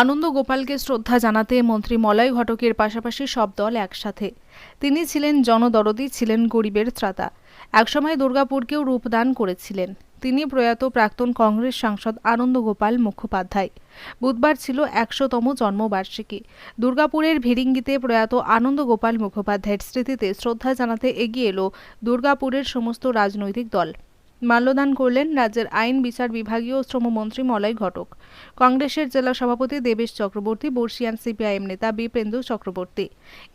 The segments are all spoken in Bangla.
আনন্দ গোপালকে শ্রদ্ধা জানাতে মন্ত্রী মলয় ঘটকের পাশাপাশি সব দল একসাথে। তিনি ছিলেন জনদরদি, ছিলেন গরিবের ত্রাতা। একসময় দুর্গাপুরকেও রূপদান করেছিলেন। তিনি প্রয়াত প্রাক্তন কংগ্রেস সাংসদ আনন্দ গোপাল মুখোপাধ্যায়। বুধবার ছিল একশোতম জন্মবার্ষিকী। দুর্গাপুরের ভিরিঙ্গিতে প্রয়াত আনন্দ গোপাল মুখোপাধ্যায়ের স্মৃতিতে শ্রদ্ধা জানাতে এগিয়ে এলো দুর্গাপুরের সমস্ত রাজনৈতিক দল। মাল্যদান করলেন রাজ্যের আইন, বিচার বিভাগীয় শ্রমমন্ত্রী মলয় ঘটক। কংগ্রেসের জেলা সভাপতি দেবেশ চক্রবর্তী, বর্ষিয়ান সিপিআইএম নেতা বিপেন্দু চক্রবর্তী।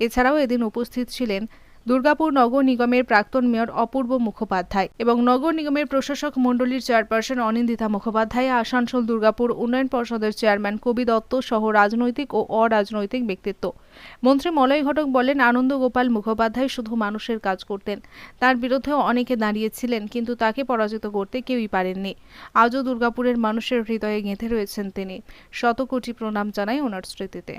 এছাড়াও এদিন উপস্থিত ছিলেন দুর্গাপুর নগর নিগমের প্রাক্তন মেয়র অপূর্ব মুখোপাধ্যায় এবং নগর নিগমের প্রশাসক মণ্ডলীর চেয়ারপারসন অনিন্দিতা মুখোপাধ্যায়, আসানসোল দুর্গাপুর উন্নয়ন পর্ষদের চেয়ারম্যান কবি দত্ত সহ রাজনৈতিক ও অরাজনৈতিক ব্যক্তিত্ব। মন্ত্রী মলয় ঘটক বলেন, আনন্দ গোপাল মুখোপাধ্যায় শুধু মানুষের কাজ করতেন, তার বিরুদ্ধেও অনেকে দাঁড়িয়েছিলেন, কিন্তু তাকে পরাজিত করতে কেউই পারেননি। আজও দুর্গাপুরের মানুষের হৃদয়ে গেঁথে রয়েছেন তিনি। শত কোটি প্রণাম জানাই ওনার স্মৃতিতে।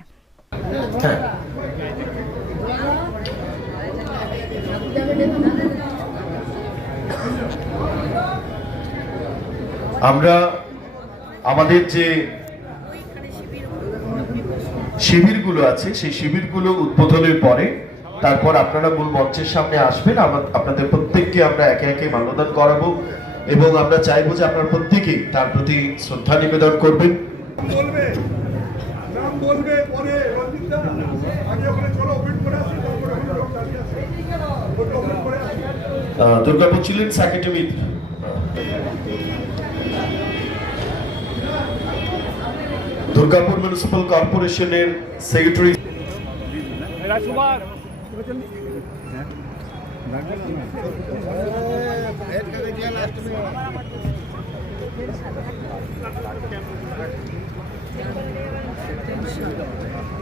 আমরা আমাদের যে শিবিরগুলো আছে, সেই শিবিরগুলো উদ্বোধনের পরে তারপর আপনারা মূল মঞ্চের সামনে আসবেন। আপনাদের প্রত্যেককে আমরা একে একে মাল্যদান করাবো এবং আমরা চাইব যে আপনারা প্রত্যেকেই তার প্রতি শ্রদ্ধা নিবেদন করবেন। বলবে পরে রঞ্জিতদা আগে ওখানে চলো ওপেন করে আসি তারপরে ওখানে লোক দাঁড়িয়ে আছে ওটা ওপেন করে আসি আহ, দুর্গাপুর চিলড্রেন্স একাডেমির দুর্গাপুর মিউনিসিপাল কর্পোরেশনের সেক্রেটারি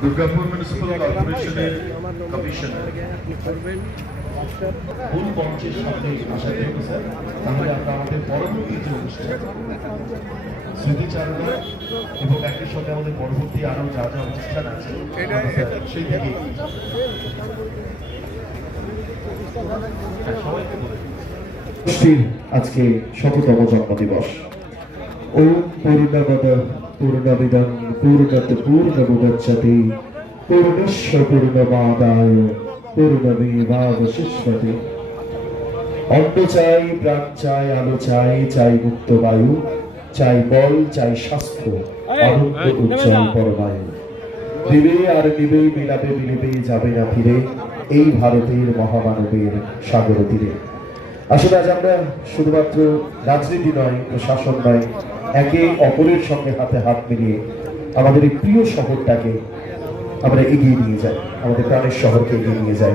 দুর্গাপুর মিউনিসিপাল কর্পোরেশনের কমিশনার মূল মঞ্চের সামনে আসা যাবে স্যার। তাহলে আমরা আমাদের পরবর্তী যে অনুষ্ঠান স্মৃতিচারণা এবং একই সঙ্গে আমাদের পরবর্তী আরও যা যা অনুষ্ঠান আছে সেই থেকে আজকে শততম জন্মদিবস। ওম পূর্ণমদ পূর্ণত পূর্ণস্য পূর্ণমাদায়। অন্ন চাই প্রাণ চাই আলো চাই চাই মুক্ত বায়ু চাই বল চাই স্বাস্থ্য আনন্দ উজ্জ্বল পরমায়ু। দিবে আর নিবে মিলাবে মিলিবে যাবে না ফিরে এই ভারতের মহামানবের সাগর তীরে। আসলে আজ আমরা শুধুমাত্র রাজনীতি নয় প্রশাসন নয় একে অপরের সঙ্গে হাতে হাত মিলিয়ে আমাদের এই প্রিয় শহরটাকে আমরা এগিয়ে নিয়ে যাই। আমাদের প্রাণের শহরকে এগিয়ে নিয়ে যাই।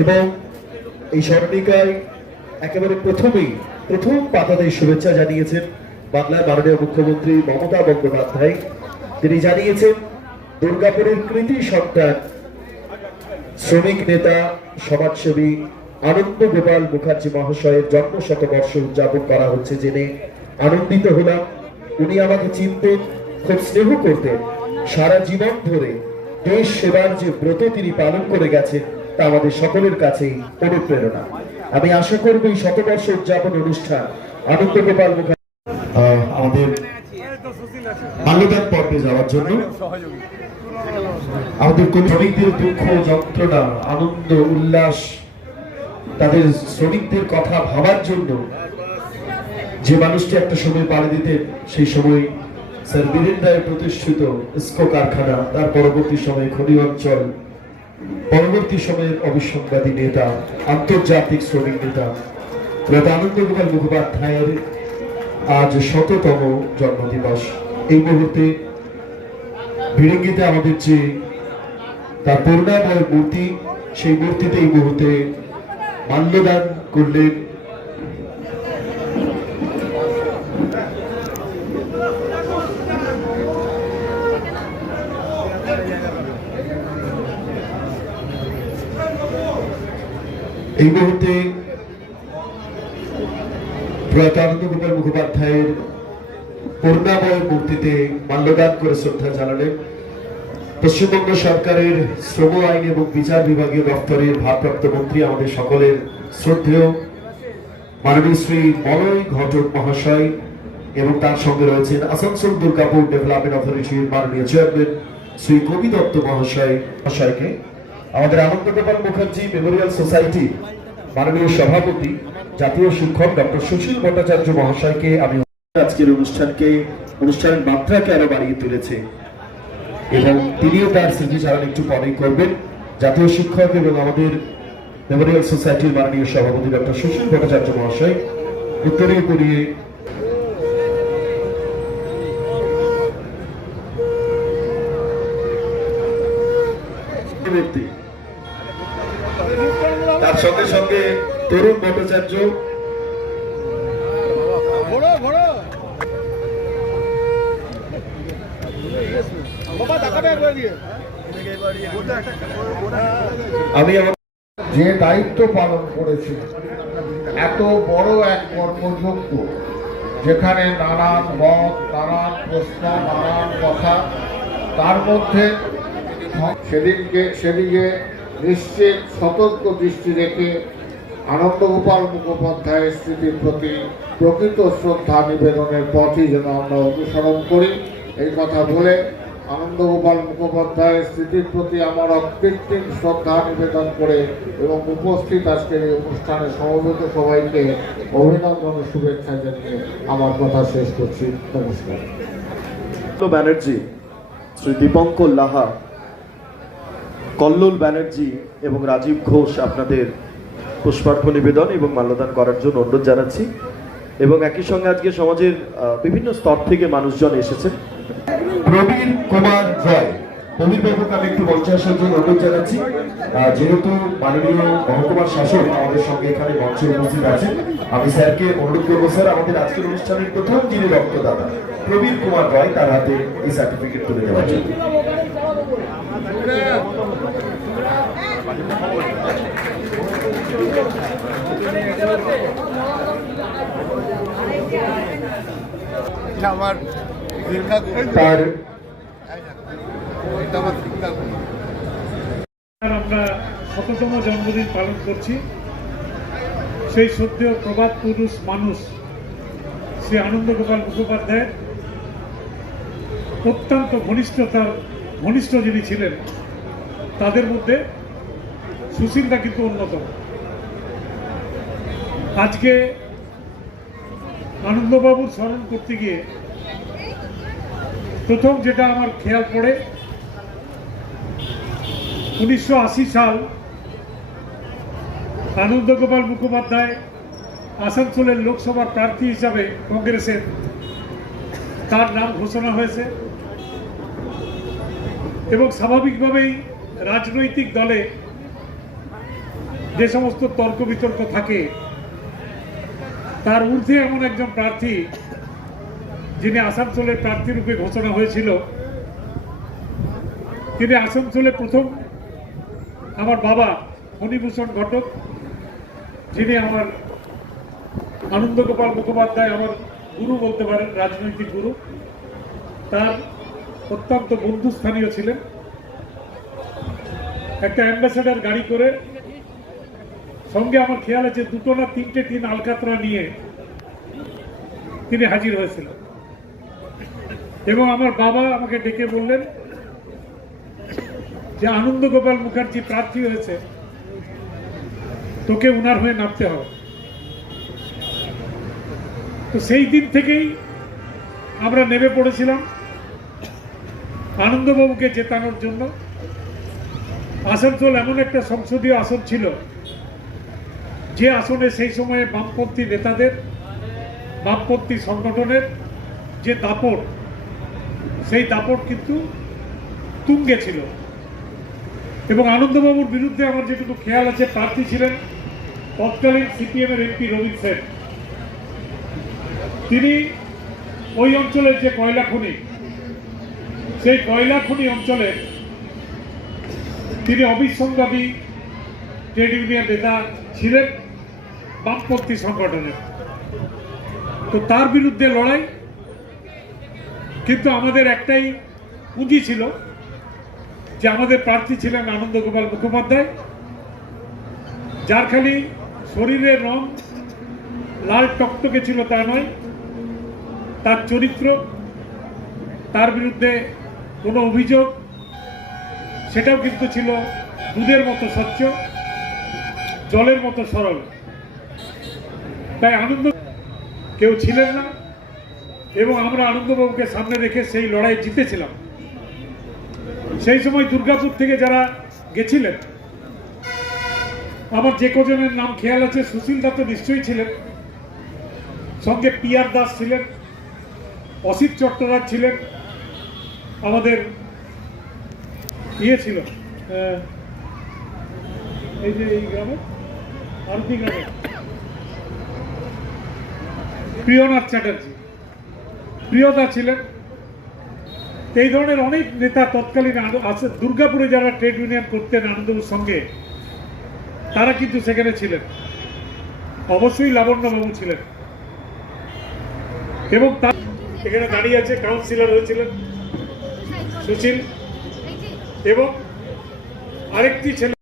এবং এই স্মরণিকায় একেবারে প্রথমেই প্রথম পাতাতে শুভেচ্ছা জানিয়েছেন বাংলার মাননীয় মুখ্যমন্ত্রী মমতা বন্দ্যোপাধ্যায়। তিনি জানিয়েছেন, দুর্গাপুরের কৃতি সন্তান, শ্রমিক নেতা, সমাজসেবী আনন্দ গোপাল মুখার্জি মহাশয়ের জন্ম শতবর্ষ উদযাপন করা হচ্ছে জেনে আনন্দিত হলাম। উনি আমাকে চিনতেন, খুব স্নেহ করতেন। সারা জীবন ধরে দেশ সেবার যে ব্রত তিনি পালন করে গেছেন তা আমাদের সকলের কাছেই অনুপ্রেরণা। আমি আশা করব এই শতবর্ষ উদযাপন অনুষ্ঠান আনন্দ গোপাল আমাদের আমাদের উল্লাস, তাদের কথা ভাবার জন্য যে মানুষটি একটা সময় সেই সময় প্রতিষ্ঠিত ইস্কো কারখানা, তার পরবর্তী সময়ে খনি অঞ্চল পরবর্তী সময়ের অবিসংবাদী নেতা, আন্তর্জাতিক শ্রমিক নেতা প্রয়াত আনন্দ গোপাল মুখোপাধ্যায়ের আজ শততম জন্মদিবস। এই মুহূর্তে ভিড়ঙ্গিতে আমাদের যে তার পূর্ণাময় মূর্তি, সেই মূর্তিতে এই মুহূর্তে মাল্যদান করলেন এই মুহূর্তে প্রয়াত গোপাল মুখোপাধ্যায়ের করুণাময় মূর্তিতে মাল্যদান করে শ্রদ্ধা জানালেন পশ্চিমবঙ্গ সরকারের শ্রম আইন এবং বিচার বিভাগীয় দপ্তরের ভারপ্রাপ্ত মন্ত্রী আমাদের সকলের শ্রদ্ধেয় মাননীয় শ্রী মলয় ঘটক মহাশয় এবং তার সঙ্গে রয়েছেন আসানসোল দুর্গাপুর ডেভেলপমেন্ট অথরিটির মাননীয় চেয়ারম্যান শ্রী কবি দত্ত মহাশয়, মহাশয়কে। আমাদের আনন্দ গোপাল মুখার্জি মেমোরিয়াল সোসাইটি মাননীয় সভাপতি, জাতীয় শিক্ষক ডক্টর সুশীল ভট্টাচার্য মহাশয়কে আমি আজকের অনুষ্ঠানকে, অনুষ্ঠানের মাত্রাকে আরও বাড়িয়ে তুলেছে। এবং তিনিও তার স্মৃতিচারণ একটু পরেই করবেন। জাতীয় শিক্ষক এবং আমাদের মেমোরিয়াল সোসাইটির মাননীয় সভাপতি ডক্টর সুশীল ভট্টাচার্য মহাশয় উত্তরে পড়িয়ে ব্যক্তি তার সঙ্গে সঙ্গে তরুণ ভট্টাচার্য। আমি যে দায়িত্ব পালন করেছে এত বড় এক কর্মযজ্ঞ যেখানে নানান মত নানান প্রশ্ন নানান কথা তার মধ্যে সেদিনকে সেদিকে নিশ্চিত সতর্ক দৃষ্টি রেখে আনন্দগোপাল মুখোপাধ্যায়ের স্মৃতির প্রতি প্রকৃত শ্রদ্ধা নিবেদনের পথই যেন আমরা অনুসরণ করি। এই কথা বলে আনন্দগোপাল মুখোপাধ্যায়ের স্মৃতির প্রতি আমার অকৃত্রিম শ্রদ্ধা নিবেদন করে এবং উপস্থিত আজকের এই অনুষ্ঠানে সমবেত সবাইকে অভিনন্দন শুভেচ্ছা জানিয়ে আমার কথা শেষ করছি। নমস্কার। ব্যানার্জি, শ্রী দীপঙ্কর লাহা কল্লোল ব্যানার্জি এবং রাজীব ঘোষ আপনাদের পুষ্পার্ঘ্য নিবেদন এবং মাল্যদান করার জন্য অনুরোধ জানাচ্ছি। এবং একই সঙ্গে আজকে সমাজের বিভিন্ন স্তর থেকে মানুষজন এসেছেন। প্রবীর কুমার রয় প্রবীর আমি একটু মঞ্চে আসার জন্য অনুরোধ জানাচ্ছি। যেহেতু মাননীয় মহকুমার শাসক আমাদের সঙ্গে এখানে মঞ্চে উপস্থিত আছেন, আমি স্যারকে অনুরোধ করব, স্যার, আমাদের আজকের অনুষ্ঠানের প্রথম যিনি রক্তদাতা, প্রবীর কুমার রয় তার হাতে এই সার্টিফিকেট তুলে দেওয়ার জন্য। আমার তার আমার শততম জন্মদিন পালন করছি। সেই শ্রদ্ধেয় প্রবাদ পুরুষ মানুষ শ্রী আনন্দ গোপাল মুখোপাধ্যায় অত্যন্ত ঘনিষ্ঠতার ঘনিষ্ঠ যিনি ছিলেন তাদের মধ্যে সুশীলদা কিন্তু অন্যতম। আজকে আনন্দবাবুর স্মরণ করতে গিয়ে প্রথম যেটা আমার খেয়াল পড়ে, উনিশশো আশি সাল আনন্দগোপাল মুখোপাধ্যায় আসানসোলের লোকসভার প্রার্থী হিসাবে কংগ্রেসের তার নাম ঘোষণা হয়েছে এবং স্বাভাবিকভাবেই রাজনৈতিক দলে যে সমস্ত তর্ক বিতর্ক থাকে, তার ঊর্ধ্বে এমন একজন প্রার্থী, যিনি আসানসোলের প্রার্থী রূপে ঘোষণা হয়েছিল, তিনি আসানসোলে প্রথম আমার বাবা ফণীভূষণ ঘটক, যিনি আমার আনন্দগোপাল মুখোপাধ্যায় আমার গুরু বলতে পারেন, রাজনৈতিক গুরু। তার অত্যন্ত বন্ধুস্থানীয় ছিলেন। একটা অ্যাম্বাসেডার গাড়ি করে সঙ্গে আমার খেয়াল আছে, দুটো না তিনটে টিন আলকাতরা নিয়ে তিনি হাজির হয়েছিলেন এবং আমার বাবা আমাকে ডেকে বললেন যে আনন্দ গোপাল মুখার্জি প্রার্থী হয়েছে, তোকে উনার হয়ে নামতে হবে। তো সেই দিন থেকেই আমরা নেমে পড়েছিলাম আনন্দবাবুকে জেতানোর জন্য। আসানসোল এমন একটা সংসদীয় আসন ছিল যে আসনে সেই সময়ে বামপন্থী নেতাদের, বামপন্থী সংগঠনের যে দাপট, সেই দাপট কিন্তু তুঙ্গে ছিল। এবং আনন্দবাবুর বিরুদ্ধে আমার যেটুকু খেয়াল আছে, প্রার্থী ছিলেন তৎকালীন সিপিএমের এমপি রবীন্দ্র সেন। তিনি ওই অঞ্চলের যে কয়লা খনি, সেই কয়লা খনি অঞ্চলে তিনি অবিসংবাদী ট্রেড ইউনিয়ন নেতা ছিলেন। বামপন্থী সংগঠনের তো তার বিরুদ্ধে লড়াই, কিন্তু আমাদের একটাই পুঁজি ছিল যে আমাদের প্রার্থী ছিলেন আনন্দ গোপাল মুখোপাধ্যায়, যার খালি শরীরের রং লাল টকটকে ছিল তা নয়, তার চরিত্র, তার বিরুদ্ধে কোনো অভিযোগ, সেটাও কিন্তু ছিল দুধের মতো স্বচ্ছ, জলের মতো সরল। তাই আনন্দ কেউ ছিলেন না। এবং আমরা আনন্দবাবুকে সামনে রেখে সেই লড়াই জিতেছিলাম। সেই সময় দুর্গাপুর থেকে যারা গেছিলেন, আমার যে কজনের নাম খেয়াল আছে, সুশীল দা তো নিশ্চয়ই ছিলেন। সঙ্গে পিয়ার দাস ছিলেন, অসিত চট্টরাজ ছিলেন, আমাদের ইয়ে ছিল এই যে এই গ্রামে আরতি গ্রামে প্রিয়নাথ চ্যাটার্জি। প্রিয়তা ছিলেন। এই ধরনের অনেক নেতা তৎকালীন আছে, দুর্গাপুরে যারা ট্রেড ইউনিয়ন করতেন আনন্দবাবুর সঙ্গে, তারা কিন্তু সেখানে ছিলেন। অবশ্যই লাবণ্যবাবু ছিলেন। এবং তার এখানে দাঁড়িয়ে আছে কাউন্সিলর হয়েছিলেন, সুশীল। এবং আরেকটি ছেলে